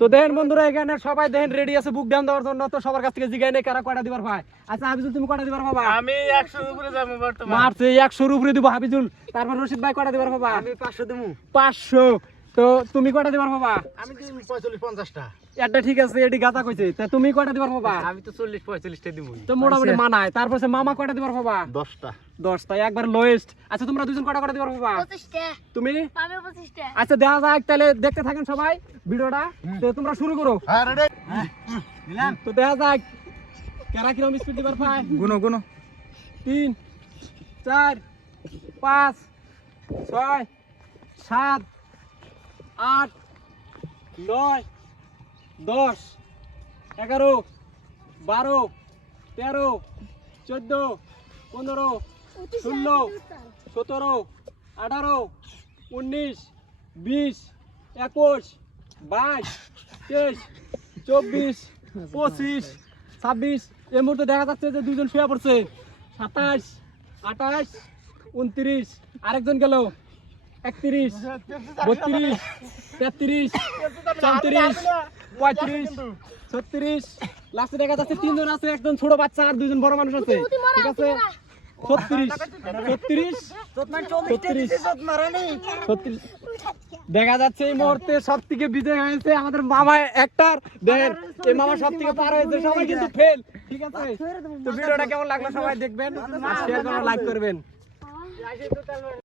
তো দেখেন বন্ধুরা এখানে সবাই দেখেন রেডি আছে বুক ডাউন দেওয়ার জন্য। তো সবার কাছ থেকে জিগাই নেই কারা কয়টা দিবার ভাই। আচ্ছা হাবিজুল তুমি কয়টা দিবার ভাবা? আমি 100 এর উপরে যাবো বর্তমানে। মারছে 100 এর উপরে দিব হাবিজুল। তারপর রশিদ ভাই কয়টা দিবার ভাবা? আমি 500 দেবো। 500। তো তুমি কয়টা দিবার ভাবা? আমি দিই 45-50টা। এটা ঠিক আছে, এটি গাতা কইছে। তা তুমি কয়টা দিবার ভাবা? আমি তো 40-45টা দিব। তো মোটামুটি মানায়। তারপর সে মামা কয়টা দিবার ভাবা? 10টা। 10টা একবার লোয়েস্ট। আচ্ছা তোমরা দুজন কয়টা দিবার ভাবা? 25টা। তুমি? আমি 25টা। আচ্ছা দেখা যাক, তাহলে দেখতে থাকেন সবাই ভিডিওটা। তো তোমরা শুরু করো। হ্যাঁ রেডি। নিলাম। তো দেখা যাক কারা কিরম স্পিড দিবার পায়। গুনো গুনো। 3 4 5 6 7 8 9 10 11 12 13 14 15 16 17 18 19 20 21 22 23 24 25 26। এই মুহূর্তে দেখা যাচ্ছে যে দুজন শুয়ে পড়ছে। 27 28 29 আরেকজন গেল 31 32 33 34 35 36। লাস্টে দেখা যাচ্ছে তিনজন আছে, একজন ছোট বাচ্চা আর দুজন বড় মানুষ আছে। ঠিক আছে 36 36 36। দেখা যাচ্ছে এই মুহূর্তে সব থেকে বিজয় হয়েছে আমাদের মামা একটার। দেখেন এই মামা সব থেকে পার হয়েছে, সবাই কিন্তু ফেল। ঠিক আছে, তো ভিডিওটা কেমন লাগলো সবাই দেখবেন আর শেয়ার করবেন, লাইক করবেন।